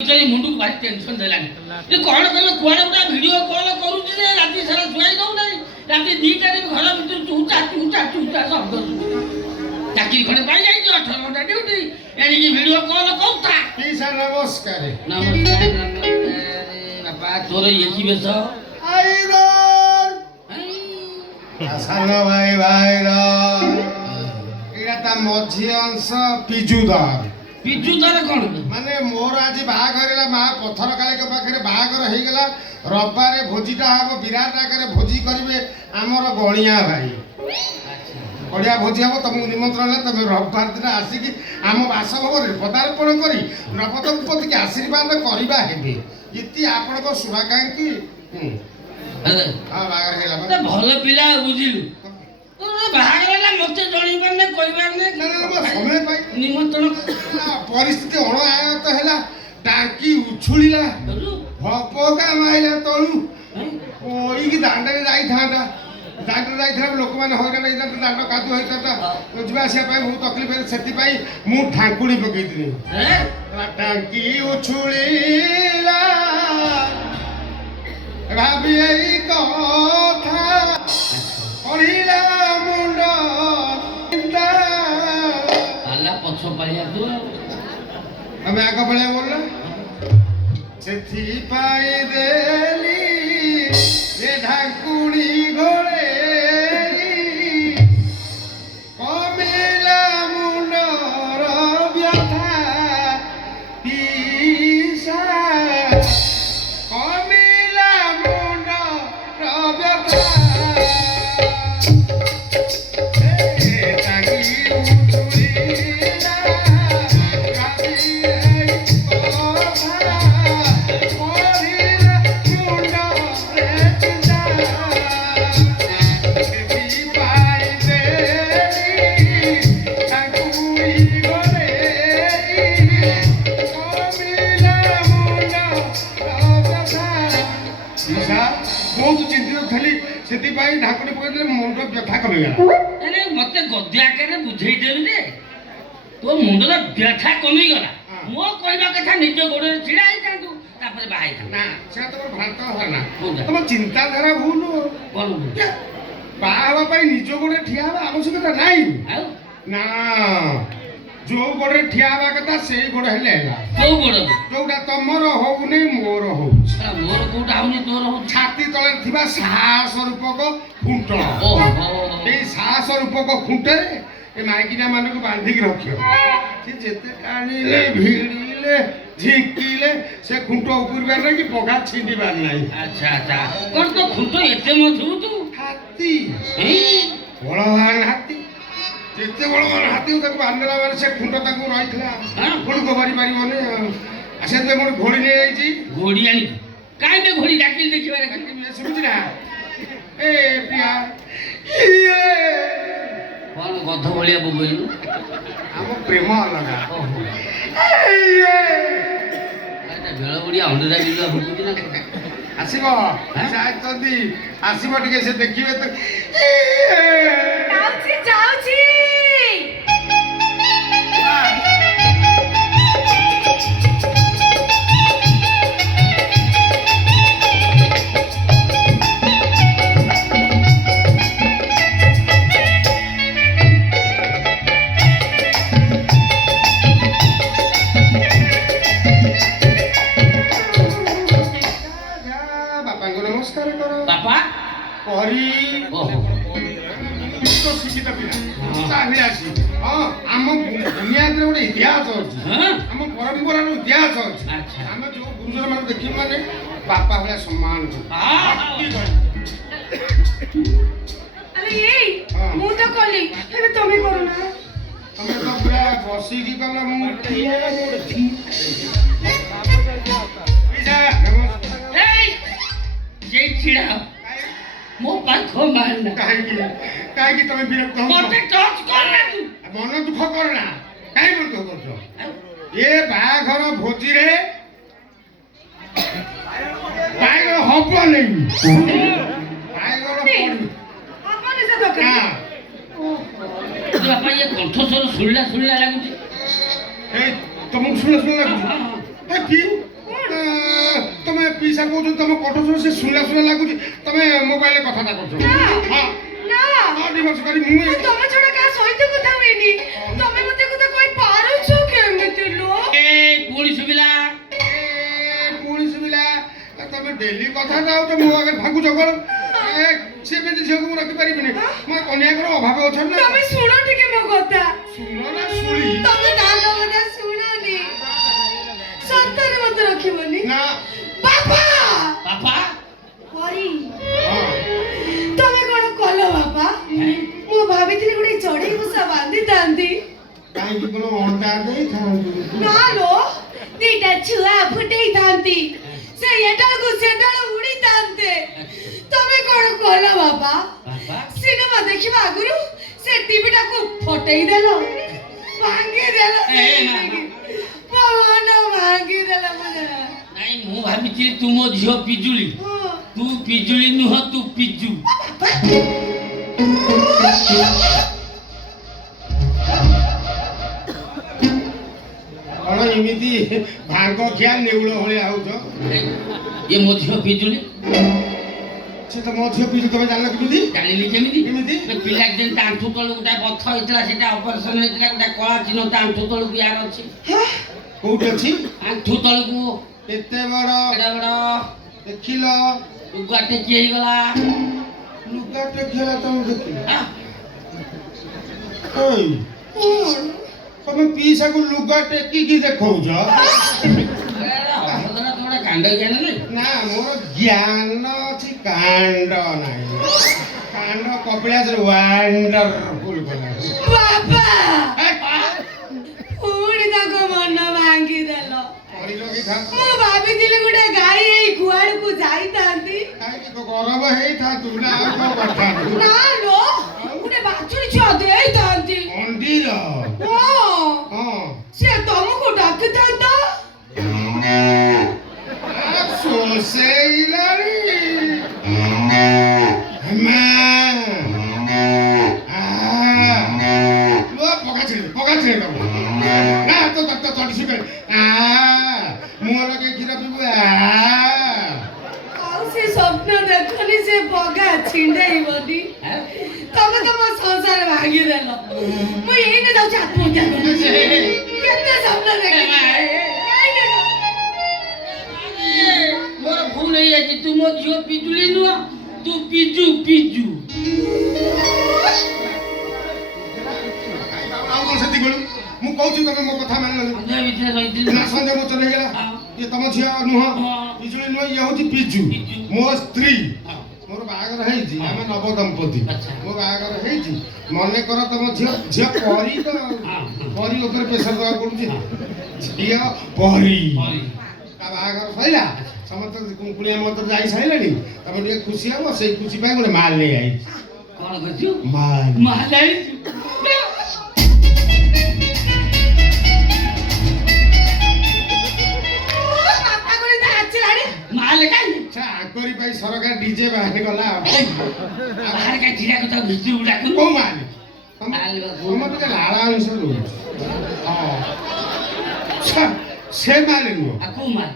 मुंडू भारी टेंशन देलानी ये कोण कले कोण उटा वीडियो कॉल करूची रे राती सारा सुई दउ नाही राती 2टा रे घर भीतर चूचा शब्द चाकरी खडे पाई जाई 18 घंटा ड्यूटी यानी कि वीडियो कॉल करता की सर नमस्कार बाबा तोर एकी बेस आईरोर सानो भाई रो एटा ता मझी अंश पिजुदार पिजुदार कोन माने मोर आज बाहागर ला मा पत्थर काले के पाखरे बाहागर होई गेला रबारे भोजीटा हबो विराट आकर भोजी करिवे हमर गणिया भाई बढ़िया भोजी हम तुमको निमंत्रण है तुम रविवार दिन आसिक आम बासभवन पदार्पण करी नवदंपति के आशीर्वाद करवा हेबे इति आपण को शुभाकांक्षी हां बागर गेला भल पिला बुझिलु बाहागरला मते जणीबार ने कइबार ने ना समय पाई निमंत्रण परिस्थिति अण आयत हैला टाकी उछुळीला हपका माइला तळू ओई की दांडरे जाई थांडा डाक्टर जाइथरा लोक माने होइरा नै दांड कादु होइता बुझबा से पाई बहुत तकलीफ है सेति पाई मु ठाकुड़ी पकई दिनी टाकी उछुळीला भाबी एई कथा ओढिला मुंड चिंता आला पछो पाइया तू हमें आगे बढ़े बोलना सेति पाई देली ये ठाकुड़ी घोड़े ढाकुड़ी पकड़ मुंड व्यथा कमिगला अरे मते गद्या करे बुझेई देलु रे तो मुंडर व्यथा कमिगला मो कहबा कथा निज गोडे छिड़ाई जातु तापर बाहाई ना से तो भ्रांत हना तुम चिंता धारा भूल कोन बाहावा पई निज गोडे ठिया बा आवश्यकता नाही ना जो गोडे ठिया बा कथा सेई गोडे हेले हैला जो गोडे जोडा तमर होउनी मोर हो मोर कोटा होनी तोर हो छाती तळे थिबा साहस रूपक खुंट ओहो ए साहस रूपक खुंटे ए माइकिना माने को बांधी के रखियो से जेते कानीले भिड़ीले झिकिले से खुंट ऊपर बार नहीं कि पगा छिंडी बार नहीं अच्छा अच्छा कोन तो खुंट एते मधु तू हाथी ए बळवान हाथी जेते बळवान हाथी तक बांधला माने से खुंट तक रहितला हां कोन गोबारी मारी माने आसे ते मोर घोड़ी ने आइची घोड़ी आनी काय में घोड़ी डाकिल देखिबारे मैं समझ ना ए पिया ये कोन गध भलिया बोबइलु हम प्रेम लगा ओहो ये आटा बेळ बुढ़िया हंडरा बिलुआ हुकुती ना आसीबो जाय तदी आसीबो टिके से देखिबे तो जाउची नमस्कार करो पापा परी ओहो तो शिक्षित पिला चाभिलासी हां हम दुनिया रे ଗୋଟେ इतिहास ଅଛି हम परंपरा रो इतिहास ଅଛି अच्छा हम जो गुरुजन मान देखि माने पापा भला सम्मान अरे ये मु तो कोली हेबे तमे करू ना तमे तो पूरा बसी की कला मु ठिया मोड़थी ए जे छिड़ा मो पाखो मारना काहे की तमे विरक्त हो मते टच करना तू मन दुख करना काहे मन दुख करछो ए बाघर भोजी रे बाघर हबो नै बाघर पड़ी अपने से तो हां बापा ये कंठ सुनला सुनला लागुची ए तुमको सुन लाଗୁଛି ଏ କି ପିସା କହୁଛନ୍ତି ତମ କଠୋର ସେ ଶୁଣିଲା ଶୁଣିଲା ଲାଗୁଛି ତମେ ମୋବାଇଲରେ କଥାଟା କରୁଛ ନା ହଁ ନା ହଁ ଡିଭୋର୍ସ କରି ମୁଁ ମୁଁ ତମ ଛଡା କାହା ସହିତ କଥା ହୁଏନି ତମେ ମତେ କଥା କହି ପାରୁଛ କେମିତି ଲୋ ଏ ପୁଣି ଶୁଭିଲା ପୁଣି ଶୁଭିଲା ତମେ ଡେଲି କଥାଟା ହଉଛ ମୋ ଆଗରେ ଭାଗୁଛ କଣ ସେମିତି ଝିଅକୁ ମୁଁ ରଖିପାରିବିନି ମୋ କନ୍ୟାଙ୍କର ଅଭାବ ଅଛନ୍ତି ନା ତମେ ଶୁଣ ଟିକେ ମୋ କଥା ଶୁଣ ନା ଶୁଣି ତମେ ତାଙ୍କ କଥା ଶୁଣନି ସତରେ ମତେ ରଖିବନି ନା ବାପା ବାପା ହରି ହଁ ତମେ କଣ କଲ ବାପା ମୁଁ ଭାବିଥିଲି ଗୋଟେ ଚଢେଇ ବସା ବାନ୍ଧିଥାନ୍ତି କାହିଁକି କଣ ଅଣ୍ଡା ଦେଇଥାନ୍ତୁ ନା ଲୋ ଦିଟା ଛୁଆ ଫୁଟେଇଥାନ୍ତି ସେ ଏଟାକୁ ସେଟାକୁ ଉଡିଥାନ୍ତେ ତମେ କଣ କଲ ବାପା ବାପା ସିନେମା ଦେଖିବା ଆଗରୁ ସେ ଟିଭିଟାକୁ ଫଟେଇ ଦେଲ ଭାଙ୍ଗି ଦେଲ ଏ, ମାମା। ମୋ ମନ ଭାଙ୍ଗି ଦେଲ ମନେ ନାଇଁ ମୁଁ ଭାବିଥିଲି ତୁ ମୋ ଝିଅ ପିଜୁଳି ତୁ ପିଜୁଳି ନୁହଁ ତୁ ପିଜୁ କଣ ଏମିତି ଭାଙ୍ଗ ଖିଆ ନେଉଳ ଭଳିଆ ହଉଛ ଇଏ ମୋ ଝିଅ ପିଜୁଳି ସେ ତ ମୋ ଝିଅ ପିଜୁ ତମେ ଜାଣିଲ କେମିତି ଜାଣିଲି କେମିତି କେମିତି? ପିଲା ଯେମିତି ତା ଆଣ୍ଠୁ ତଳୁ ଗୋଟେ ବଥ ହେଇଥିଲା ସେଟା ଅପରେସନ ହେଇଥିଲା ଗୋଟେ କଳା ଚିହ୍ନ ତା ଆଣ୍ଠୁ ତଳକୁ ୟାର ଅଛି କୋଉଠି ଅଛି ଆଣ୍ଠୁ ତଳକୁ ଏତେ ବଡ ଏଡା ବଡ ଦେଖିଲ ଲୁଗା ଟେକି ହେଇଗଲା ଲୁଗା ଟେକିଲା ତମେ ଦେଖିଲ ଆଁ? ଏଇ ତମେ ପିସାକୁ ଲୁଗା ଟେକିକି ଦେଖଉଛ ଅଭଦ୍ର ତୋର କାଣ୍ଡ ଜ୍ଞାନ ନାଇଁ ନା ମୋର ଜ୍ଞାନ ଅଛି କାଣ୍ଡ ନାହିଁ କାଣ୍ଡ କପିଳାସର ୱାଣ୍ଡରଫୁଲ କଲା ବାପା ପୁଣି ତାଙ୍କ ମନ ଭାଙ୍ଗି ଦେଲ କରିଲ କି ଥା ମୁଁ ଭାବିଥିଲି ଗୋଟେ ଗାଈ ଏଇ ଗୁହାଳକୁ ଯାଇଥାନ୍ତି କାହିଁକି ଗରମ ହେଇଥାନ୍ତୁ ନା ଆଉ କଣ କରିଥାନ୍ତୁ ନା ଲୋ ଗୋଟେ ବାଛୁରୀ ଛୁଆ ଦେଇଥାନ୍ତି ଅଣ୍ଡିର ହଁ ହଁ ସେ ତମକୁ ଡାକିଥାନ୍ତା ଶୋଷେଇଲାଣି ମା ପକା ছেড়ে দেবো না তো তটি শিখে মুহ লগে କ୍ଷୀର ପିବୁ ଆଉ ସେ ସ୍ୱପ୍ନ ଦେଖନି ସେ ବଗା ଛିଣ୍ଡେଇବନି ତମେ ତମ ସଂସାର ଭାଙ୍ଗିଦେଲ ମୁଁ ଏଇନେ ଯାଉଛି ଆତ୍ମହତ୍ୟା କରୁଛି କେତେ ସ୍ୱପ୍ନ ଦେଖିଲି ମୋର ଭୁଲ ହେଇଯାଇଛି ତୁ ମୋ ଝିଅ ପିଜୁଳି ନୁହଁ ତୁ ପିଜୁ ପିଜୁ ଆଉ କଣ ସେତିକି ବେଳୁ ମୁଁ କହୁଛି ତମେ ମୋ କଥା ମାନିଲ ସନ୍ଧ୍ୟା ଭିତରେ ରହିଥିଲି ନା ସନ୍ଦେହ ମୋଚନ ହେଇଗଲା ଇଏ ତମ ଝିଅ ନୁହଁ ପିଜୁଳି ନୁହଁ ଇଏ ହଉଛି ପିଜୁ ମୋ ସ୍ତ୍ରୀ ମୋର ବାହାଘର ହେଇଛି ଆମେ ନବ ଦମ୍ପତି ମୋ ବାହାଘର ହେଇଛି ମନେ କର ତମ ଝିଅ ଝିଅ ପରି ତ ପରି ଉପରେ ପ୍ରେସର ଦେବାକୁ ପଡୁଛି ଝିଅ ପରି ତା ବାହାଘର ସରିଲା ସମସ୍ତେ କୁଣିଆ ମତ ଯାଇ ସାରିଲେଣି ତମେ ଟିକେ ଖୁସି ହବ ସେଇ ଖୁସି ପାଇଁ ଗୋଟେ ମାଲ ନେଇ ଆଇଛି କଣ କରୁଛୁ ମାଲ ମାଲ ଆଣିଛୁ ମାଲ କାହିଁ ଆଙ୍କରି ପାଇଁ ସରକାର ଡିଜେ ବାହାରି ଗଲା ବାହାର କାହିଁ ଛିଡ଼ା କଥା ଭିତରକୁ ଡାକୁନୁ କୋଉ ମାଲ ମାଲ ତମ ଟିକେ ଲାଳ ଅଂଶ ରହୁଛି ସେ ମାଲ ନୁହଁ ଆଉ କୋଉ ମାଲ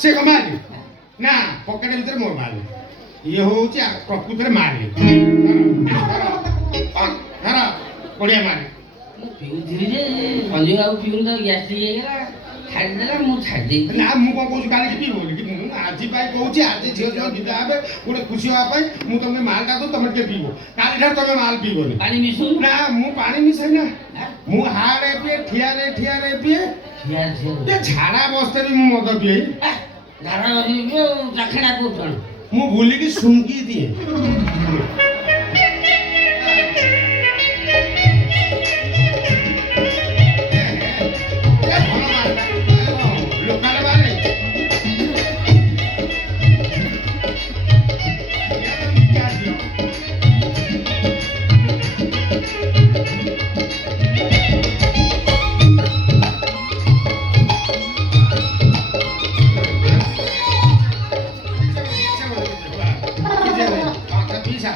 ସେ କଣ ମାଲ ନା ପକେଟ ଭିତରେ ମୋର ମାଲ ଇଏ ହଉଛି ପ୍ରକୃତରେ ମାଲ ବଢିଆ ମାଲ ମୁଁ ପିଉଥିଲି ଯେ ସଞ୍ଜୟ ଆଉ ପିଉନି ତ ଗ୍ୟାଷ୍ଟ୍ରିକ୍ ହେଇଗଲା ଛାଡ଼ିଦେଲା ମୁଁ ଛାଡ଼ିଦେଇ ନା ମୁଁ କଣ କହୁଛି କାଲିକି ପିଇବ ବୋଲି ମୁଁ ଆଜି ପାଇଁ କହୁଛି ଆଜି ଝିଅ ଝିଅ ବିଦା ହେବେ ଗୋଟେ ଖୁସି ହବା ପାଇଁ ମୁଁ ତମେ ମାଲଟା ଦଉ ତମେ ଟିକେ ପିଇବ କାଲିଠାରୁ ତମେ ମାଲ ପିଇବନି ପାଣି ମିଶୁନୁ ନା ମୁଁ ପାଣି ମିଶାଇ ନା ମୁଁ ହାରେ ପିଏ ଠିଆରେ ପିଏ ଟିକେ ଝାଡ଼ା ବସ୍ତେ ବି ମୁଁ ମଦ ପିଏ ଧାରା ଚାଖଣା କୋଉଠୁ ଆଣୁ ମୁଁ ଭୁଲିକି ଶୁଙ୍କି ଦିଏ ଲୋକାଲ ମାଲ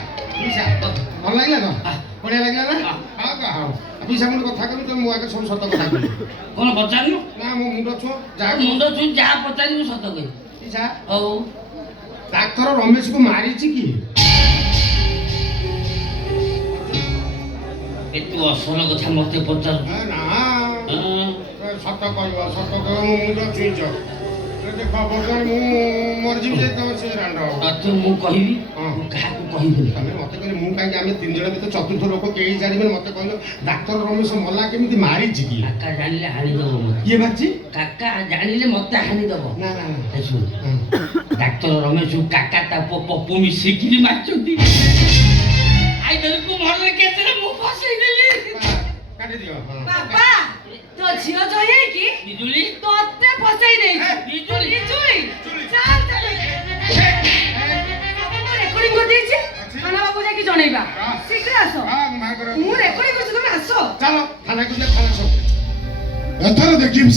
ଭଲ ଲାଗିଲା ତ ବଢିଆ ଲାଗିଲା ନା ପିସା ମୁଣ୍ଡ କଥା କହିବି ତ ମୁଁ ଆଗରେ ସବୁ ସତ କଥା କହିବି କଣ ପଚାରିଲୁ ନା ମୋ ମୁଣ୍ଡ ଛୁଅ ଯାହା ମୁଣ୍ଡ ଛୁଇଁ ଯାହା ପଚାରିବୁ ସତ କହିବି ଇଚ୍ଛା ହଉ ଡାକ୍ତର ରମେଶକୁ ମାରିଛି କି? ଏ ତୁ ଅସଲ କଥା ମତେ ପଚାରୁ ନା ସତ କହିବ ମୋ ମୁଣ୍ଡ ଛୁଇଁଛ ଦେଖ ବର୍ତ୍ତମାନ ମୁଁ ମରିଯିବି ଯେ ତମେ ସେ ରାଣ୍ଡ ତତେ ମୁଁ କହିବି ହଁ। ମୁଁ କାହାକୁ କହିବିନି ତମେ ମତେ କହିଲେ ମୁଁ କାହିଁକି ଆମେ 3 ଜଣ ଭିତରେ ଚତୁର୍ଥ ଲୋକ କେହି ଜାଣିବେନି ମତେ କହିଲ ଡାକ୍ତର ରମେଶ ମଲା କେମିତି ମାରିଛି କି? କାକା ଜାଣିଲେ ହାଣିଦବ ମତେ କିଏ ମାରିଛି? କାକା ଜାଣିଲେ ମତେ ହାଣିଦବ ନା ନା ନା ଏ ଶୁଣ ଡାକ୍ତର ରମେଶ କାକା ତା ପପୁ ମିଶିକିରି ମାରିଛନ୍ତି ଆଇଦରକୁ ମରରେ କେତେରେ ମୁଁ ଫସେଇ ଦେଲି କାଟିଦିଅ ବାପା ତୋ ଝିଅ ଜୟେକି ବିଜୁଳି ତୋତେ ଫସେଇ ଦେଇଛି ବିଜୁଳି ବିଜୁଳି ଚାଲ ଚାଲ ରେକର୍ଡିଂ କରିଦେଇଛି ଥାନା ବାବୁ ଯାଇକି ଜଣେଇବା ଶୀଘ୍ର ଆସ ମୁଁ ରେକର୍ଡିଂ କରିଛି ତମେ ଆସ ଚାଲ ଥାନାକୁ ଯିବା ଥାନା ସବୁ ଏଥର ଦେଖିବି